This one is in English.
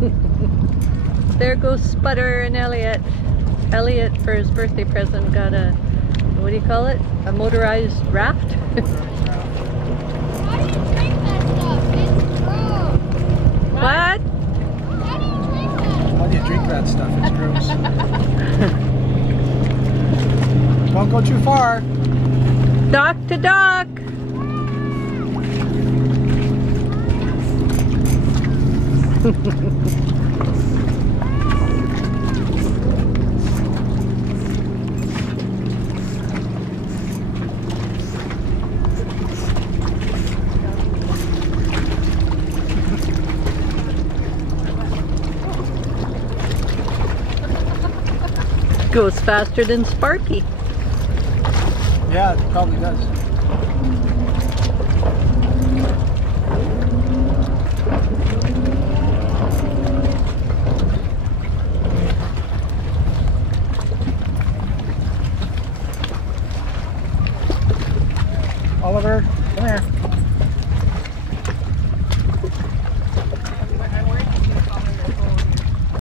There goes Sputter and Elliot. Elliot, for his birthday present, got a, what do you call it? A motorized raft? How do you drink that stuff? It's gross. What? How do you drink that? How do you drink that stuff? It's gross. Don't go too far. Dock to dock. Goes faster than Sparky. Yeah, it probably does. Oliver, come here.